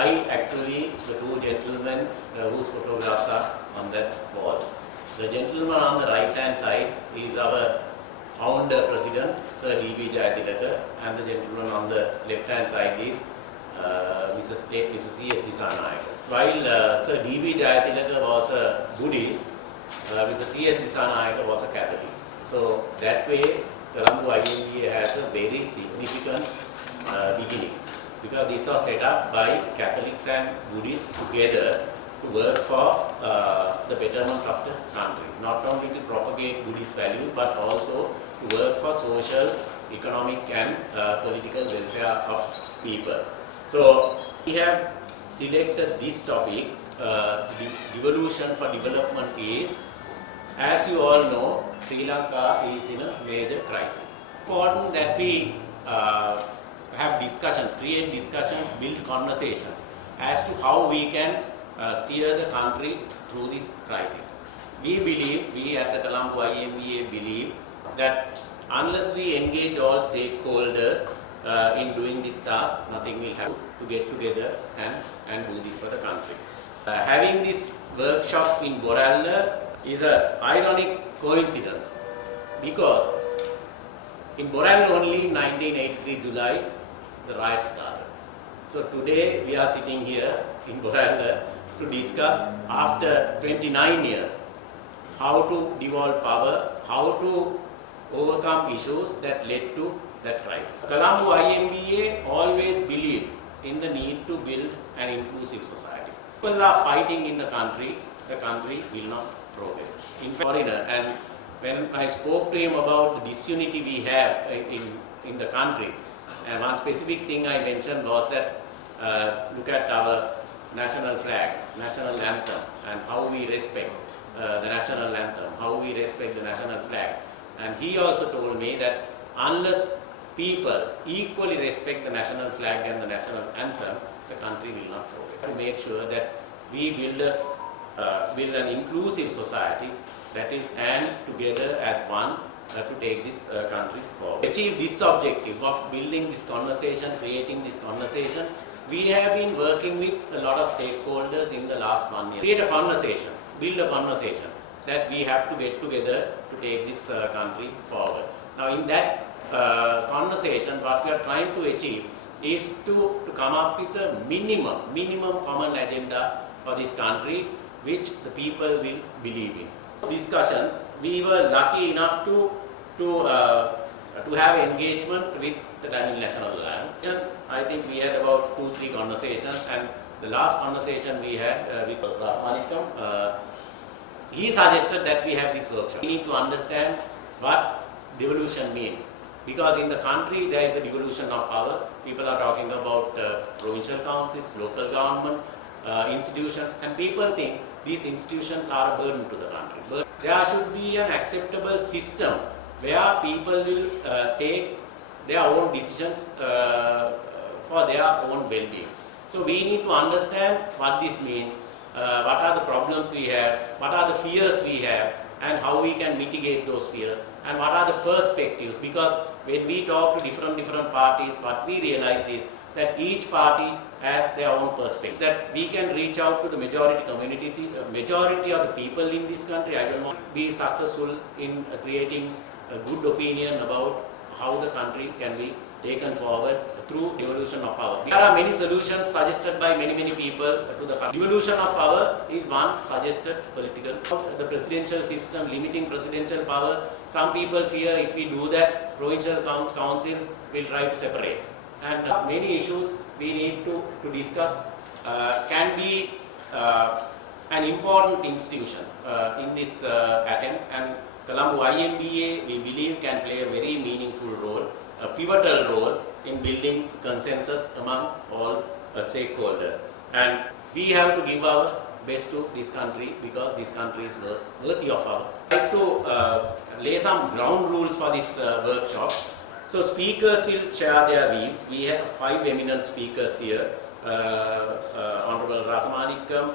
by actually the two gentlemen whose photographs are on that wall. The gentleman on the right hand side is our founder president, Sir D.V. Jayasekara, and the gentleman on the left hand side is Mrs. C.S. Disanayake. While Sir D.V. Jayasekara was a Buddhist, Mr. C.S. Disanayake was a Catholic. So that way, Colombo YMBA has a very significant beginning, because this was set up by Catholics and Buddhists together to work for the betterment of the country. Not only to propagate Buddhist values, but also to work for social, economic and political welfare of people. So we have selected this topic, devolution for development is, as you all know, Sri Lanka is in a major crisis. Important that we have discussions, create discussions, build conversations as to how we can steer the country through this crisis. We believe, we at the Colombo YMBA believe that unless we engage all stakeholders in doing this task, nothing will happen to get together and do this for the country. Having this workshop in Boralla is an ironic coincidence, because in Boralla only in 1983 July the riot started. So today we are sitting here in Boralla to discuss after 29 years how to devolve power, how to overcome issues that led to that crisis. Colombo YMBA always believes in the need to build an inclusive society. People are fighting in the country will not progress. In fact, foreigner, and when I spoke to him about the disunity we have in the country, and one specific thing I mentioned was that look at our national flag, national anthem, and how we respect the national anthem, how we respect the national flag. And he also told me that unless people equally respect the national flag and the national anthem, the country will not progress. To make sure that we build an inclusive society that is stand together as one to take this country forward. To achieve this objective of building this conversation, creating this conversation, we have been working with a lot of stakeholders in the last 1 year. Create a conversation, build a conversation that we have to get together to take this country forward. Now in that conversation, what we are trying to achieve is to come up with a minimum common agenda for this country, which the people will believe in. Discussions, we were lucky enough to have engagement with the Tamil National Alliance. I think we had about 2-3 conversations, and the last conversation we had with Rasmanikam, he suggested that we have this workshop. We need to understand what devolution means, because in the country there is a devolution of power. People are talking about provincial councils, local government, institutions, and people think these institutions are a burden to the country. But there should be an acceptable system where people will take their own decisions for their own well-being. So we need to understand what this means, what are the problems we have, what are the fears we have, and how we can mitigate those fears, and what are the perspectives. Because when we talk to different parties, what we realize is that each party has their own perspective, that we can reach out to the majority community, the majority of the people in this country. I will not be successful in creating a good opinion about how the country can be taken forward through devolution of power. There are many solutions suggested by many people to the country. Devolution of power is one suggested political. The presidential system, limiting presidential powers, some people fear if we do that, provincial councils will try to separate. And many issues we need to discuss can be an important institution in this attempt, and Colombo YMBA, we believe, can play a very meaningful role, a pivotal role in building consensus among all stakeholders. And we have to give our best to this country, because this country is worthy of our. I'd like to lay some ground rules for this workshop. So speakers will share their views. We have 5 eminent speakers here. Honorable Rasmanikam,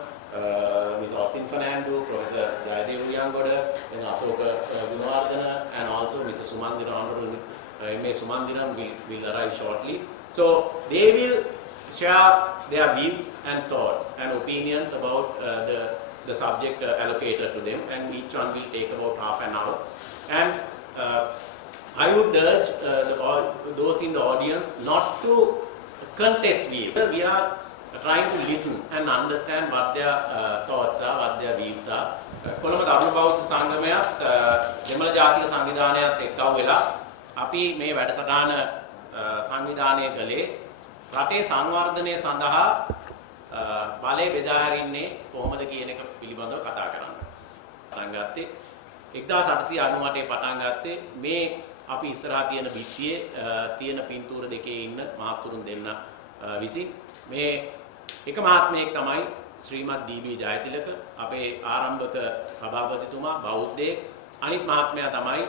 Ms. Austin Fernando, Professor Jayadevuyangoda, then Asoka Gunawardana, and also Mr. Sumandira, Honorable M.A. Sumandiram will arrive shortly. So they will share their views and thoughts and opinions about the subject allocated to them, and each one will take about half an hour. And I would urge those in the audience not to contest views. We are trying to listen and understand what their thoughts are, what their views are. Colombo තරුණ බෞද්ධ සංගමයත් දෙමළ ජාතික සංවිධානයත් එක්කව වෙලා අපි මේ වැඩසටහන සංවිධානය කළේ රටේ සංවර්ධනය සඳහා බලය බෙදා හරින්නේ කොහොමද කියන එක පිළිබඳව කතා කරන්න. පටන් ගත්තේ 1898 පටන් ගත්තේ මේ අපි ඉස්සරහා තියෙන බිත්තියේ තියෙන පින්තූර දෙකේ ඉන්න මහතුරුන් දෙන්න විසින් මේ එක මහත්මයෙක් තමයි ශ්‍රීමත් ඩී.බී. ජයතිලක, අපේ ආරම්භක සභාපතිතුමා බෞද්ධයෙක්. අනිත් මහත්මයා තමයි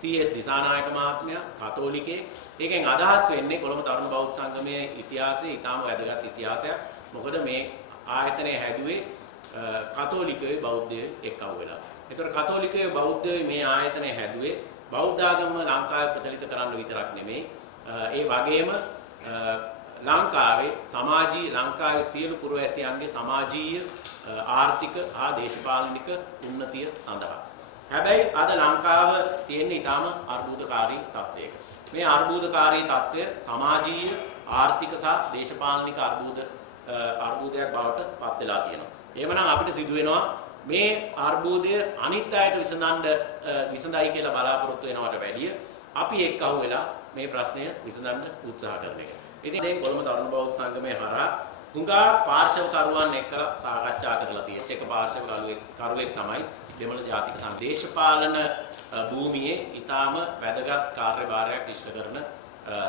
සී.එස්. දිසානායක මහත්මයා, කතෝලිකයෙක්. ඒකෙන් අදහස් වෙන්නේ කොළඹ තරුණ බෞද්ධ සංගමයේ ඉතිහාසයේ ඊටාම වැදගත් ඉතිහාසයක්. මොකද මේ ආයතනය හැදුවේ කතෝලිකයෝ බෞද්ධයෝ එක්කව වෙලා. ඒතර කතෝලිකයෝ බෞද්ධයෝ මේ ආයතනය හැදුවේ බෞද්ධ ආගම ලංකාවේ ප්‍රචලිත කරන්න විතරක් නෙමෙයි. ඒ වගේම ලංකාවේ සමාජීය ලංකාවේ සියලු පුරවැසියන්ගේ සමාජීය ආර්ථික හා දේශපාලනික උන්නතිය සඳහා. හැබැයි අද ලංකාව තියෙන්නේ ඊටාම අර්බුදකාරී තත්ත්වයක. මේ අර්බුදකාරී තත්ත්වය සමාජීය ආර්ථික සහ දේශපාලනික අර්බුදයක් බවට පත් වෙලා තියෙනවා. එහෙමනම් අපිට සිදු වෙනවා මේ අර්බුදය අනිත් අයට විසඳයි කියලා බලාපොරොත්තු වෙනවට වැඩිය අපි එක්කහුව වෙලා මේ ප්‍රශ්නය විසඳන්න උත්සාහ කරන එක. ඉතින් දැන් කොළඹ තරුණ බෞද්ධ සංගමයේ හරහා හුඟා පාර්ශවකරුවන් එක්ක සාකච්ඡා කරලා තියෙනවා. එක පාර්ශවකරුවෙක් තමයි දෙමළ ජාතික සංගම. දේශපාලන භූමියේ ඊටාම වැදගත් කාර්යභාරයක් ඉෂ්ට කරන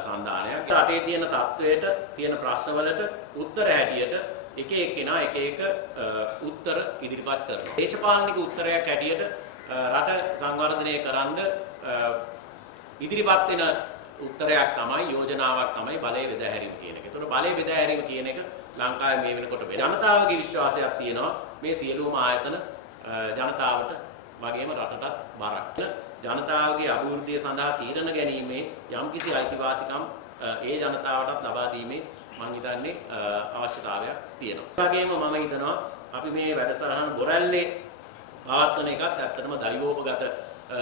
සන්ධානයක්. රටේ තියෙන තත්වයට තියෙන ප්‍රශ්නවලට උත්තර හැටියට එක එක්කෙනා එක උත්තර ඉදිරිපත් කරනවා. දේශපාලනික උත්තරයක් හැටියට රට සංවර්ධනය කරන්න ඉදිරිපත් වෙන උත්තරයක් තමයි යෝජනාවක් තමයි බලය බෙදා හැරීම කියන එක. ඒතකොට බලය බෙදා හැරීම කියන එක ලංකාවේ මේ වෙනකොට ජනතාවගේ විශ්වාසයක් තියෙනවා මේ සියලුම ආයතන ජනතාවට වගේම රටටත් බරක්. ජනතාවගේ අභිවෘද්ධිය සඳහා තීරණ ගැනීමේ යම්කිසි අයිතිවාසිකම් ඒ ජනතාවටත් ලබා දීමේ මම හිතන්නේ අවශ්‍යතාවයක් තියෙනවා. ඒ වගේම මම හිතනවා අපි මේ වැඩසටහන බොරැල්ලේ පවත්වන එකත් ඇත්තටම දෛවෝපගත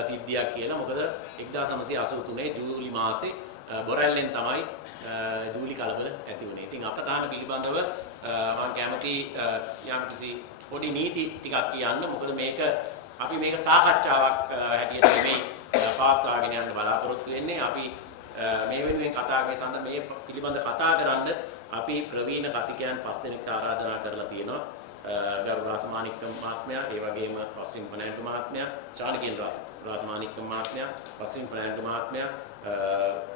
සිද්ධියක් කියලා. මොකද 1983 ජූලි මාසේ බොරැල්ලෙන් තමයි ජූලි කලබල ඇති වුණේ. ඉතින් අපතහන පිළිබඳව මම කැමති යම්කිසි පොඩි නීති ටිකක් කියන්න. මොකද අපි මේක සාකච්ඡාවක් හැටියට නෙමෙයි පවත්වාගෙන යන්න බලාපොරොත්තු වෙන්නේ. අපි මේ වෙනුවෙන් කතාවේ සඳහා මේ පිළිබඳ කතා කරන්න අපි ප්‍රවීණ කතිකයන් 5 දෙනෙක්ට ආරාධනා කරලා තියෙනවා. ගරු රාසමාණික්කම් මහත්මයා, ඒ වගේම පස්වින් පනෑන්ඩු මහත්මයා, ශානකේන් රාසමාණික්කම් මහත්මයා, පස්වින් පනෑන්ඩු මහත්මයා,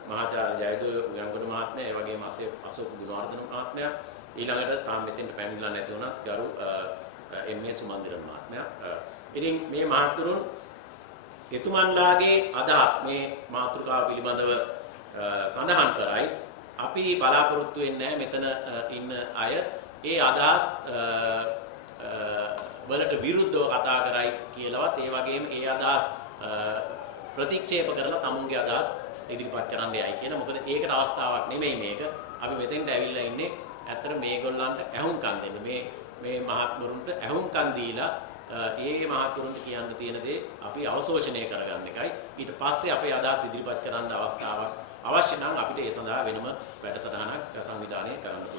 මහාචාර්ය ජයදේව උයන්ගොඩ මහත්මයා, ඒ වගේම අශෝක ගුණවර්ධන මහත්මයා, ඊළඟට තාම මෙතෙන්ට පැමිණලා නැති වුණත් ගරු එම්.ඒ. සුමන්දිරන් මහත්මයා. ඉතින් මේ මහතුරුන් එතුමන්ලාගේ අදහස් මේ මාතෘකාව පිළිබඳව සඳහන් කරයි. අපි බලාපොරොත්තු වෙන්නේ මෙතන ඉන්න අය ඒ අදහස් වලට විරුද්ධව කතා කරයි කියලාවත් ඒ වගේම ඒ අදහස් ප්‍රතික්ෂේප කරලා තමුන්ගේ අදහස් ඉදිරිපත් කරන්න යයි කියන. මොකද ඒකට අවස්ථාවක් නෙමෙයි මේක. අපි මෙතෙන්ට ඇවිල්ලා ඉන්නේ ඇත්තට මේගොල්ලන්ට ඇහුම්කන් දෙන්න. මේ මහත්වරුන්ට ඇහුම්කන් දීලා ඒ මහතුරුන්ට කියන්න තියෙන දේ අපි අවශෝෂණය කරගන්න එකයි. ඊට පස්සේ අපේ අදහස් ඉදිරිපත් කරන්න අවස්ථාවක් අවශ්‍ය නම් අපිට ඒ සඳහා වෙනම වැඩසටහනක් සංවිධානය කරන්න පුළුවන්.